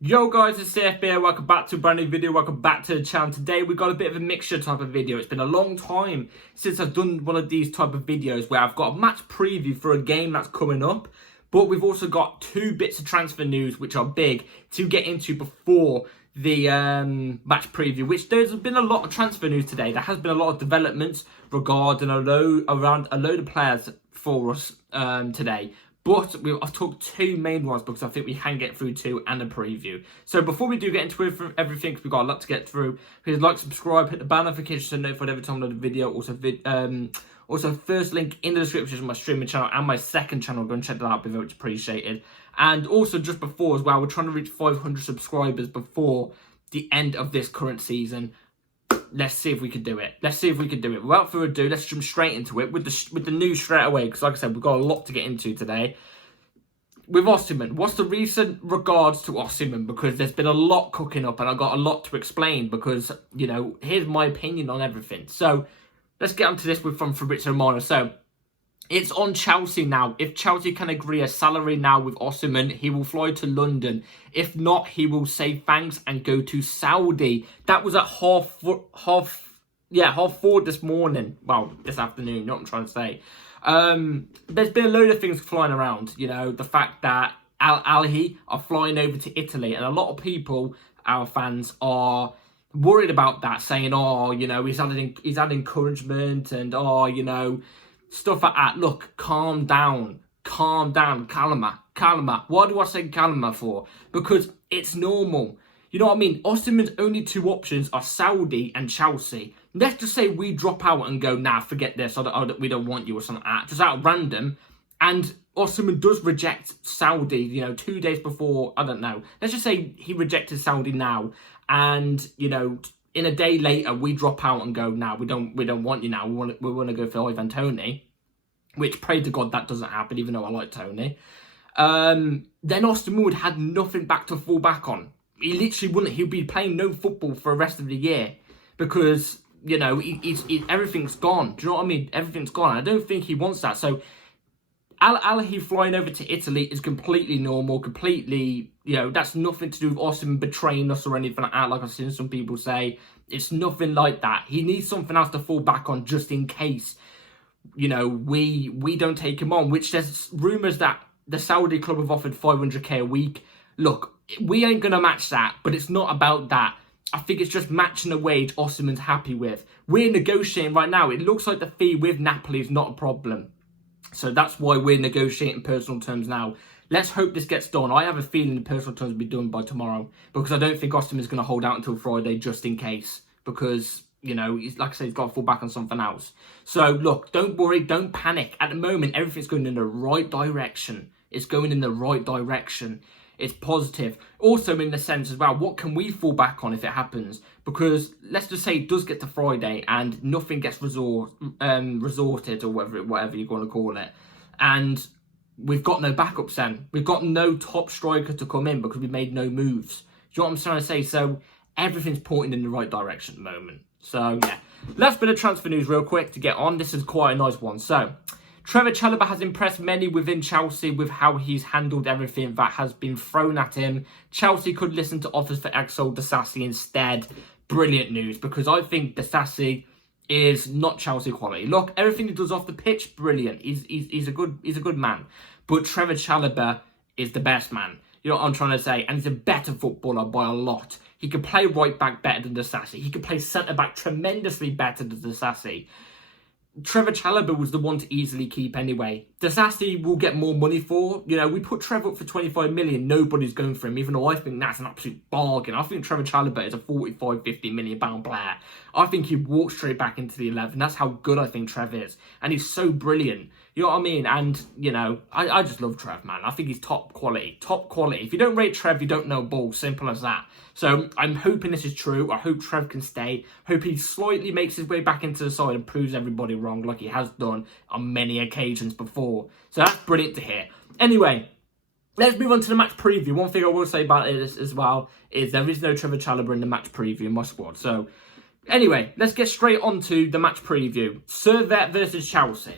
Yo guys, it's CFB, welcome back to a brand new video, welcome back to the channel. Today we've got a bit of a mixture type of video. It's been a long time since I've done one of these type of videos where I've got a match preview for a game that's coming up, but we've also got two bits of transfer news which are big to get into before the match preview, which there's been a lot of transfer news today. There has been a lot of developments regarding around a load of players for us today. But I've took two main ones because I think we can get through two and a preview. So before we do get into everything, because we've got a lot to get through, please like, subscribe, hit the bell notification so notified every time I upload a video. Also, first link in the description is my streaming channel and my second channel. Go and check that out, be very much appreciated. And also just before as well, we're trying to reach 500 subscribers before the end of this current season. Let's see if we can do it. Without further ado, let's jump straight into it with the news straight away. Because like I said, we've got a lot to get into today. With Osimhen, what's the recent regards to Osimhen? Because there's been a lot cooking up and I've got a lot to explain because, you know, here's my opinion on everything. So let's get onto this from Fabrizio Romano. So it's on Chelsea now. If Chelsea can agree a salary now with Osimhen, he will fly to London. If not, he will say thanks and go to Saudi. That was at half 4 this morning. Well, this afternoon, you know what I'm trying to say. There's been a load of things flying around. You know, the fact that Al Ahly are flying over to Italy. And a lot of people, our fans, are worried about that, saying, oh, you know, he's had encouragement and, oh, you know, stuff like that. Look, calm down, calma. Why do I say calma for? Because it's normal. You know what I mean? Osimhen's only two options are Saudi and Chelsea. Let's just say we drop out and go, nah, forget this, we don't want you or something like that, just out random. And Osimhen does reject Saudi, you know, 2 days before, I don't know. Let's just say he rejected Saudi now. And, you know, in a day later, we drop out and go, nah, we don't want you now. We want to go for Ivan Toney, which pray to God that doesn't happen, even though I like Toney. Then Osimhen would have nothing back to fall back on. He literally wouldn't. He'd be playing no football for the rest of the year because, you know, everything's gone. Do you know what I mean? Everything's gone. I don't think he wants that. So Al Ahly flying over to Italy is completely normal, completely, you know, that's nothing to do with Osimhen betraying us or anything like that, like I've seen some people say. It's nothing like that. He needs something else to fall back on just in case, you know, we don't take him on, which there's rumours that the Saudi club have offered 500k a week. Look, we ain't going to match that, but it's not about that. I think it's just matching a wage Osimhen's happy with. We're negotiating right now. It looks like the fee with Napoli is not a problem. So that's why we're negotiating personal terms now. Let's hope this gets done. I have a feeling the personal terms will be done by tomorrow because I don't think Osimhen's going to hold out until Friday just in case. Because, you know, like I said, he's got to fall back on something else. So, look, don't worry, don't panic. At the moment, everything's going in the right direction. It's going in the right direction. It's positive. Also, in the sense as well, what can we fall back on if it happens? Because let's just say it does get to Friday and nothing gets resorted or whatever you're going to call it. And we've got no backups then. We've got no top striker to come in because we made no moves. Do you know what I'm trying to say? So everything's pointing in the right direction at the moment. So, yeah. Let's bit of transfer news real quick to get on. This is quite a nice one. So, Chalobah has impressed many within Chelsea with how he's handled everything that has been thrown at him. Chelsea could listen to offers for Disasi instead. Brilliant news, because I think Disasi is not Chelsea quality. Look, everything he does off the pitch, brilliant. He's a good man. But Chalobah is the best man. You know what I'm trying to say? And he's a better footballer by a lot. He can play right back better than Disasi. He can play centre back tremendously better than Disasi. Chalobah was the one to easily keep anyway. Disasi will get more money for. You know, we put Trevor up for 25 million. Nobody's going for him, even though I think that's an absolute bargain. I think Chalobah is a 45, 50 million pound player. I think he'd walk straight back into the 11. That's how good I think Trev is. And he's so brilliant. You know what I mean? And, you know, I just love Trev, man. I think he's top quality. Top quality. If you don't rate Trev, you don't know ball. Simple as that. So I'm hoping this is true. I hope Trev can stay. Hope he slightly makes his way back into the side and proves everybody wrong like he has done on many occasions before. So that's brilliant to hear. Anyway, let's move on to the match preview. One thing I will say about it as well is there is no Trevor Chalobah in the match preview in my squad. So anyway, let's get straight on to the match preview. Servette versus Chelsea.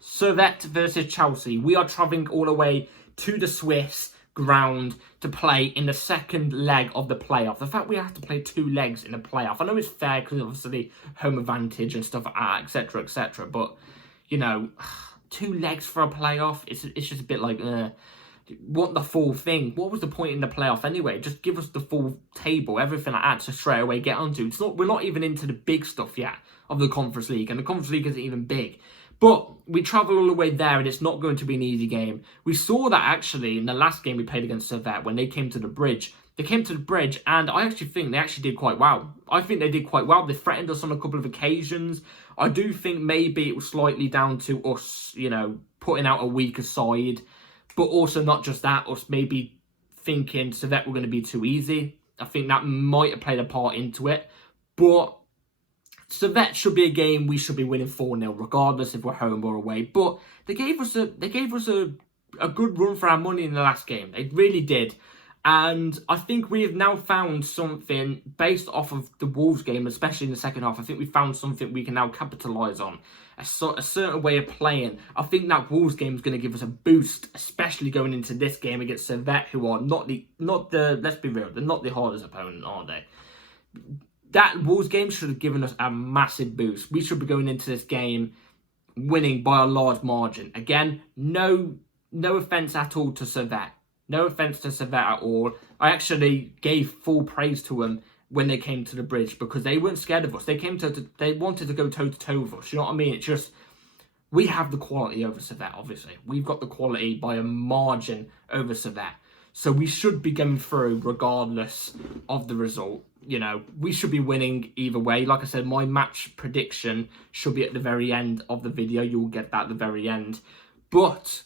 Servette versus Chelsea. We are travelling all the way to the Swiss ground to play in the second leg of the playoff. The fact we have to play 2 legs in the playoff, I know it's fair because obviously home advantage and stuff like that, etc., etc. But, you know, 2 legs for a playoff, it's just a bit like, want the full thing. What was the point in the playoff anyway? Just give us the full table, everything like that to straight away get onto. We're not even into the big stuff yet of the Conference League, and the Conference League isn't even big. But we travel all the way there, and it's not going to be an easy game. We saw that actually in the last game we played against Servette when they came to the bridge. They came to the bridge, and I actually think they actually did quite well. I think they did quite well. They threatened us on a couple of occasions. I do think maybe it was slightly down to us, you know, putting out a weaker side. But also not just that, us maybe thinking Servette were going to be too easy. I think that might have played a part into it. But Servette should be a game we should be winning 4-0, regardless if we're home or away. But they gave us a good run for our money in the last game. They really did. And I think we have now found something based off of the Wolves game, especially in the second half. I think we found something we can now capitalise on. A certain way of playing. I think that Wolves game is going to give us a boost, especially going into this game against Servette, who are not the let's be real, they're not the hardest opponent, are they? That Wolves game should have given us a massive boost. We should be going into this game winning by a large margin. Again, no offence at all to Servette. No offence to Servette at all. I actually gave full praise to them when they came to the bridge because they weren't scared of us. They wanted to go toe-to-toe with us. You know what I mean? It's just, we have the quality over Servette, obviously. We've got the quality by a margin over Servette. So we should be going through regardless of the result. You know, we should be winning either way. Like I said, my match prediction should be at the very end of the video. You'll get that at the very end. But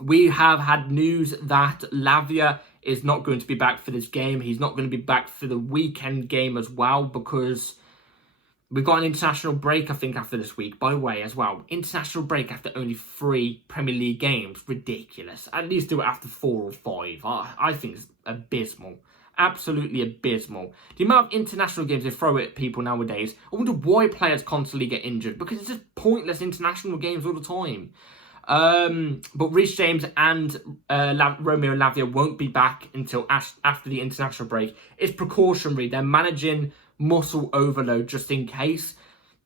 we have had news that Lavia is not going to be back for this game. He's not going to be back for the weekend game as well because we've got an international break, I think, after this week. By the way, as well, international break after only 3 Premier League games. Ridiculous. At least do it after 4 or 5. I think it's abysmal. Absolutely abysmal. The amount of international games they throw at people nowadays, I wonder why players constantly get injured because it's just pointless international games all the time. But Reece James and Romeo Lavia won't be back until after the international break. It's precautionary. They're managing muscle overload just in case.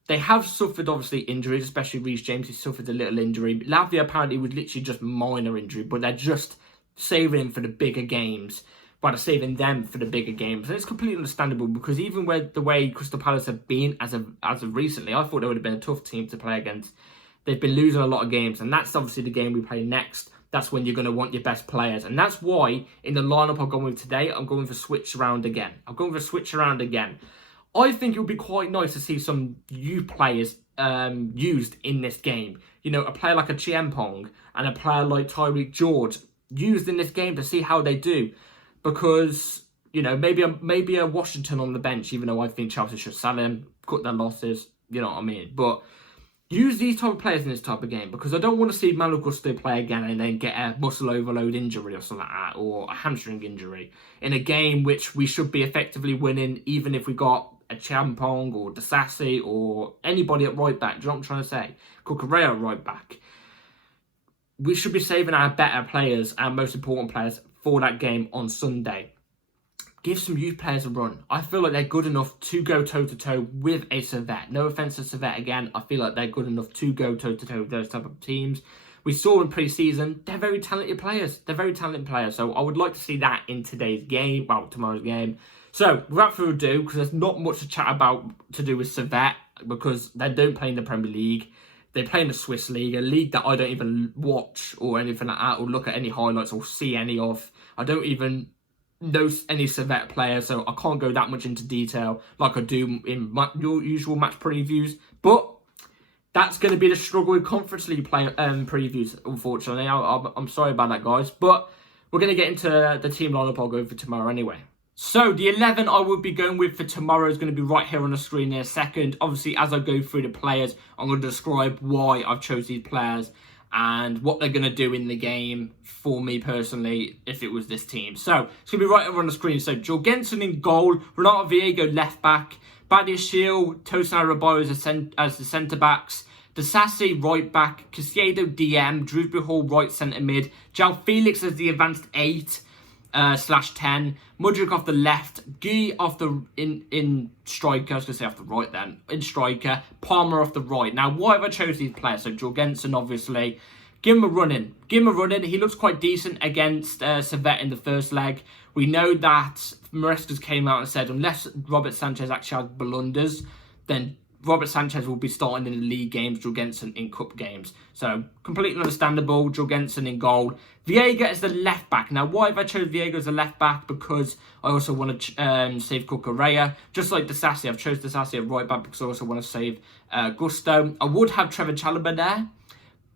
They have suffered, obviously, injuries, especially Reece James. He suffered a little injury. Lavia apparently was literally just minor injury, but they're just saving him for the bigger games. Rather saving them for the bigger games. And it's completely understandable because even with the way Crystal Palace have been as of recently, I thought they would have been a tough team to play against. They've been losing a lot of games, and that's obviously the game we play next. That's when you're going to want your best players. And that's why, in the lineup I'm going with today, I'm going for switch around again. I think it would be quite nice to see some youth players used in this game. You know, a player like a Chiampong and a player like Tyreek George used in this game to see how they do. Because, you know, maybe a Washington on the bench, even though I think Chelsea should sell him, cut their losses, you know what I mean. But use these type of players in this type of game because I don't want to see Malo Gusto play again and then get a muscle overload injury or something like that, or a hamstring injury in a game which we should be effectively winning, even if we got a Champong or Disasi or anybody at right back. Do you know what I'm trying to say? Cucurella at right back. We should be saving our better players, our most important players, for that game on Sunday. Give some youth players a run. I feel like they're good enough to go toe-to-toe with a Servette. No offence to Servette again. I feel like they're good enough to go toe-to-toe with those type of teams. We saw in pre-season, they're very talented players. So I would like to see that in today's game, well, tomorrow's game. So, without further ado, because there's not much to chat about to do with Servette, because they don't play in the Premier League. They play in the Swiss League, a league that I don't even watch or anything like that, or look at any highlights or see any of. I don't even know any Servette players, so I can't go that much into detail like I do in your usual match previews. But that's going to be the struggle with Conference League previews, unfortunately. I'm sorry about that, guys. But we're going to get into the team lineup I'll go for tomorrow anyway. So, the 11 I will be going with for tomorrow is going to be right here on the screen in a second. Obviously, as I go through the players, I'm going to describe why I've chose these players and what they're going to do in the game for me personally if it was this team. So, it's going to be right over on the screen. So, Jorgensen in goal, Renato Viego left back, Badiashile, Tosin Arabayo as the centre-backs, Disasi, right back. Caicedo, DM. Dewsbury Hall, right centre mid. João Felix as the advanced 8. /10, Mudryk off the left, Guy off the in striker. I was gonna say off the right then, in striker. Palmer off the right. Now, why have I chosen these players? So Jorgensen, obviously, give him a run in. Give him a run in. He looks quite decent against Servette in the first leg. We know that Maresca's came out and said unless Robert Sanchez actually has blunders, then Robert Sanchez will be starting in the league games, Jorgensen in cup games. So, completely understandable. Jorgensen in goal. Viega is the left back. Now, why have I chosen Viega as the left back? Because I also want to save Cucurella. Just like Disasi, I've chosen Disasi at right back because I also want to save Gusto. I would have Trevor Chalobah there,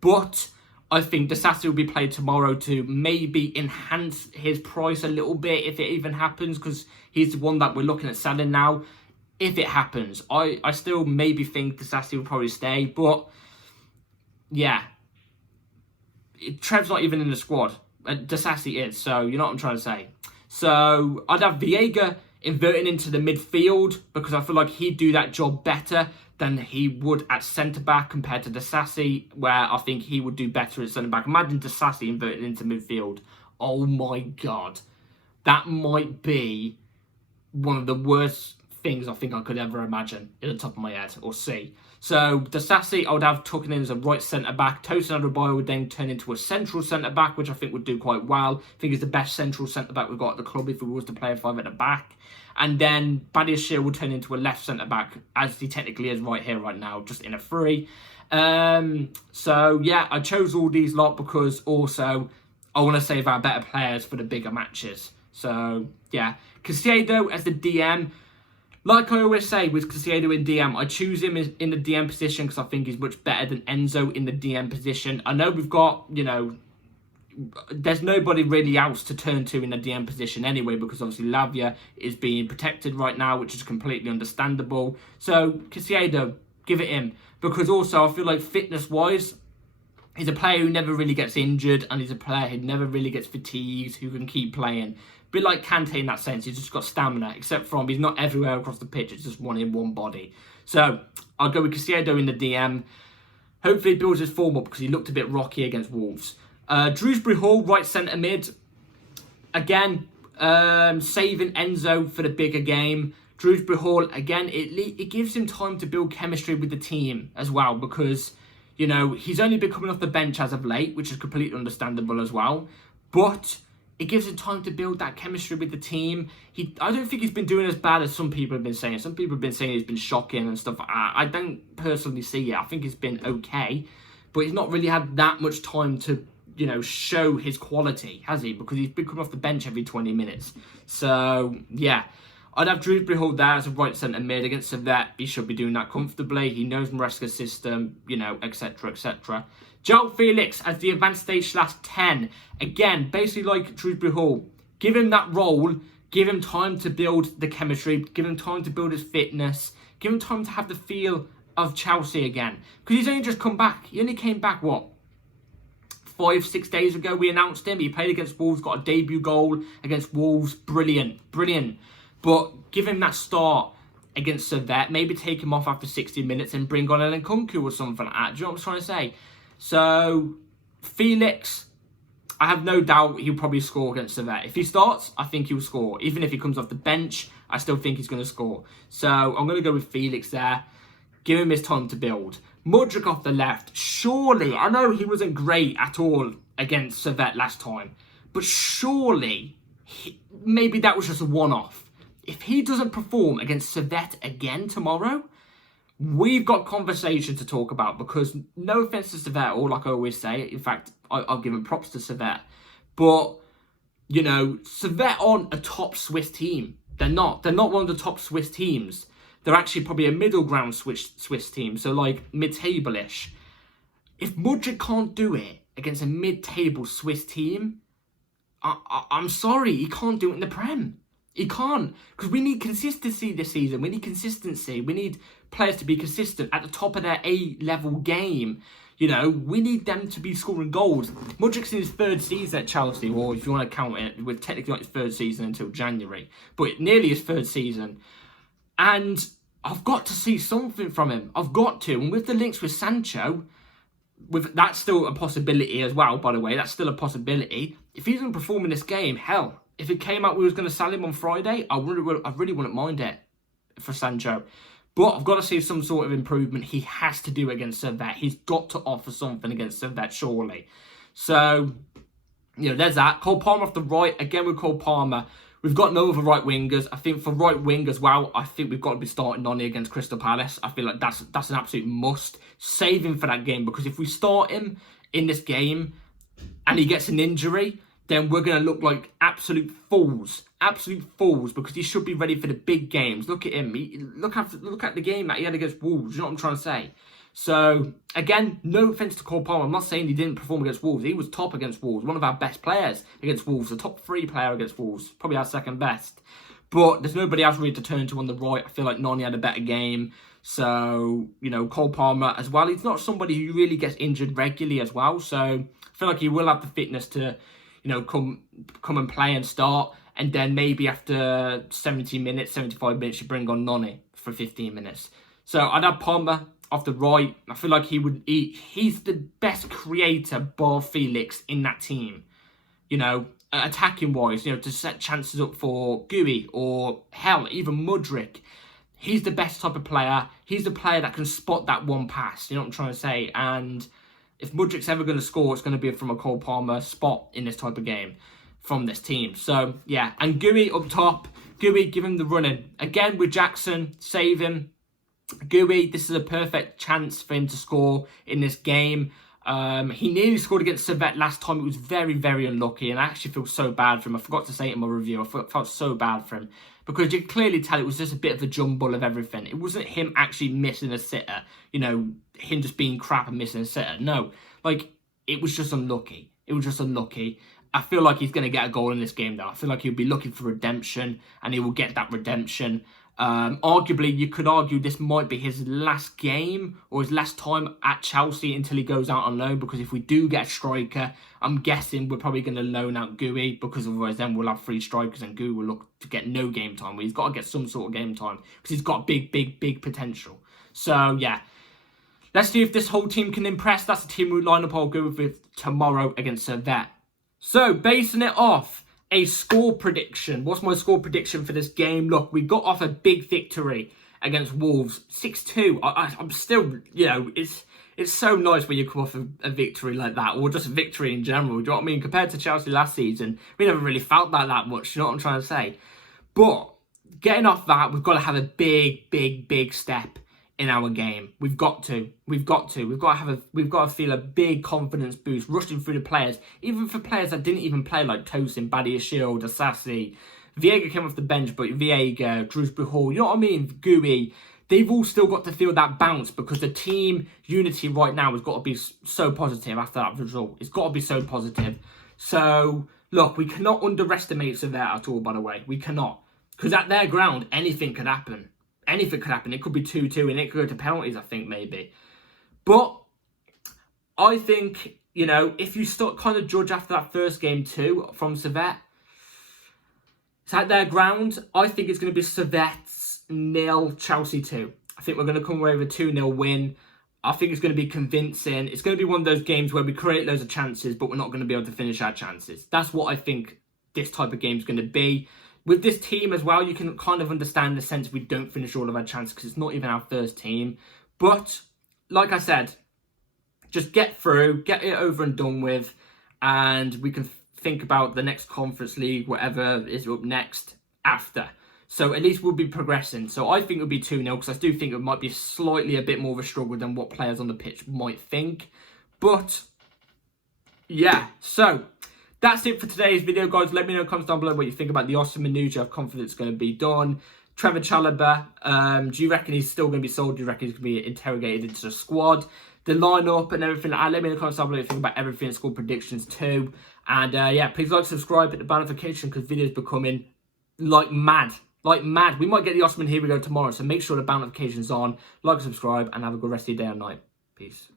but I think Disasi will be played tomorrow to maybe enhance his price a little bit, if it even happens, because he's the one that we're looking at selling now. If it happens, I still maybe think Disasi will probably stay, but yeah, Trev's not even in the squad. Disasi is, so you know what I'm trying to say. So I'd have Viega inverting into the midfield because I feel like he'd do that job better than he would at centre-back compared to Disasi, where I think he would do better at centre-back. Imagine Disasi inverting into midfield. Oh my God. That might be one of the worst things I think I could ever imagine in the top of my head or see. So Disasi, I would have tucking in as a right centre-back. Tosin Adebayo would then turn into a central centre-back, which I think would do quite well. I think he's the best central centre-back we've got at the club if we was to play a 5 at the back. And then Badiashile will turn into a left centre-back, as he technically is right here, right now, just in a free. So yeah, I chose all these lot because also I want to save our better players for the bigger matches. So yeah, Caicedo as the DM. Like I always say with Caicedo in DM, I choose him in the DM position because I think he's much better than Enzo in the DM position. I know we've got, you know, there's nobody really else to turn to in the DM position anyway, because obviously Lavia is being protected right now, which is completely understandable. So Caicedo, give it him. Because also I feel like fitness-wise, he's a player who never really gets injured, and he's a player who never really gets fatigued, who can keep playing. A bit like Kante in that sense, he's just got stamina, except from he's not everywhere across the pitch, it's just one in one body. So, I'll go with Caicedo in the DM. Hopefully he builds his form up because he looked a bit rocky against Wolves. Dewsbury Hall, right centre mid. Again, saving Enzo for the bigger game. Dewsbury Hall, again, it gives him time to build chemistry with the team as well, because, you know, he's only been coming off the bench as of late, which is completely understandable as well. But it gives him time to build that chemistry with the team. I don't think he's been doing as bad as some people have been saying. Some people have been saying he's been shocking and stuff like that. I don't personally see it. I think he's been okay. But he's not really had that much time to, you know, show his quality, has he? Because he's been coming off the bench every 20 minutes. So, yeah. I'd have Dewsbury Hall there as a right centre mid against Servette. He should be doing that comfortably. He knows Maresca's system, you know, etc., etc. João Felix as the advanced stage /10. Again, basically like Dewsbury Hall. Give him that role. Give him time to build the chemistry. Give him time to build his fitness. Give him time to have the feel of Chelsea again. Because he's only just come back. He only came back, what, 5-6 days ago we announced him. He played against Wolves, got a debut goal against Wolves. Brilliant. Brilliant. But give him that start against Servette. Maybe take him off after 60 minutes and bring on an Nkunku or something like that. Do you know what I'm trying to say? So, Felix, I have no doubt he'll probably score against Servette. If he starts, I think he'll score. Even if he comes off the bench, I still think he's going to score. So, I'm going to go with Felix there. Give him his time to build. Mudryk off the left. Surely, I know he wasn't great at all against Servette last time. But surely, maybe that was just a one-off. If he doesn't perform against Servette again tomorrow, we've got conversation to talk about, because no offence to Servette, or like I always say, in fact, I'll give him props to Servette. But, you know, Servette aren't a top Swiss team. They're not. They're not one of the top Swiss teams. They're actually probably a middle ground Swiss team, so like mid-table-ish. If Mudryk can't do it against a mid-table Swiss team, I'm sorry, he can't do it in the Prem. He can't, because we need consistency this season. We need consistency. We need players to be consistent at the top of their A-level game. You know, we need them to be scoring goals. Mudryk's in his 3rd season at Chelsea, or if you want to count it, with technically not his 3rd season until January, but nearly his 3rd season. And I've got to see something from him. I've got to. And with the links with Sancho, that's still a possibility as well, by the way. That's still a possibility. If he doesn't perform in this game, hell, if it came out we was going to sell him on Friday, I really wouldn't mind it for Sancho. But I've got to see some sort of improvement. He has to do it against Servette. He's got to offer something against Servette, surely. So, there's that. Cole Palmer off the right. Again, with Cole Palmer, we've got no other right wingers. I think for right wing as well, I think we've got to be starting Noni against Crystal Palace. I feel like that's an absolute must. Save him for that game, because if we start him in this game and he gets an injury, then we're going to look like absolute fools. Absolute fools, because he should be ready for the big games. Look at him. Look at the game that he had against Wolves. You know what I'm trying to say? So, again, no offence to Cole Palmer. I'm not saying he didn't perform against Wolves. He was top against Wolves. One of our best players against Wolves. The top 3 player against Wolves. Probably our second best. But there's nobody else really to turn to on the right. I feel like Noni had a better game. So, Cole Palmer as well. He's not somebody who really gets injured regularly as well. So, I feel like he will have the fitness to, come and play and start. And then maybe after 70 minutes, 75 minutes, you bring on Noni for 15 minutes. So, I'd have Palmer off the right. I feel like he's the best creator, bar Felix, in that team. Attacking wise, to set chances up for Gui or hell, even Mudryk. He's the best type of player. He's the player that can spot that one pass. You know what I'm trying to say? And if Mudryk's ever going to score, it's going to be from a Cole Palmer spot in this type of game from this team. So, yeah. And Gui up top. Gui, give him the running. Again, with Jackson, save him. Gui, this is a perfect chance for him to score in this game. He nearly scored against Servette last time. It was very, very unlucky, and I actually feel so bad for him. I forgot to say it in my review. I felt so bad for him, because you can clearly tell it was just a bit of a jumble of everything. It wasn't him actually missing a sitter, him just being crap and missing a sitter. No, it was just unlucky. It was just unlucky. I feel like he's going to get a goal in this game, though. I feel like he'll be looking for redemption, and he will get that redemption. Arguably, you could argue this might be his last game or his last time at Chelsea until he goes out on loan, because if we do get a striker, I'm guessing we're probably going to loan out Gui, because otherwise then we'll have 3 strikers and Gui will look to get no game time. He's got to get some sort of game time, because he's got big, big, big potential. So, yeah. Let's see if this whole team can impress. That's the team lineup I'll go with tomorrow against Servette. So, basing it off a score prediction. What's my score prediction for this game? Look, we got off a big victory against Wolves, 6-2. I'm still, it's so nice when you come off a victory like that, or just a victory in general. Do you know what I mean? Compared to Chelsea last season, we never really felt that much. You know what I'm trying to say? But getting off that, we've got to have a big, big, big step in our game. We've got to feel a big confidence boost rushing through the players, even for players that didn't even play, like Tosin, Badiashile, Disasi. Viega came off the bench, but Viega, Drewsbury Hall, you know what I mean? Gui, they've all still got to feel that bounce, because the team unity right now has got to be so positive after that result. It's got to be so positive. So, look, we cannot underestimate Servette at all, by the way. We cannot. Because at their ground, anything could happen. Anything could happen. It could be 2-2 and it could go to penalties, I think, maybe. But I think, if you start kind of judge after that first game too from Servette, it's at their ground. I think it's going to be Servette's 0, Chelsea 2. I think we're going to come away with a 2-0 win. I think it's going to be convincing. It's going to be one of those games where we create loads of chances, but we're not going to be able to finish our chances. That's what I think this type of game is going to be. With this team as well, you can kind of understand the sense we don't finish all of our chances, because it's not even our first team. But, like I said, just get through, get it over and done with, and we can think about the next Conference League, whatever is up next after. So at least we'll be progressing. So I think it'll be 2-0, because I do think it might be slightly a bit more of a struggle than what players on the pitch might think. But, yeah, so that's it for today's video, guys. Let me know in the comments down below what you think about the Osimhen news. You have confidence it's going to be done. Trevor Chalobah, do you reckon he's still going to be sold? Do you reckon he's going to be interrogated into the squad? The lineup and everything. Let me know in the comments down below what you think about everything, score predictions too. And yeah, please like, subscribe, hit the bell notification, because videos becoming like mad. Like mad. We might get the Osimhen Here We Go tomorrow, so make sure the bell notification's on. Like, subscribe, and have a good rest of your day and night. Peace.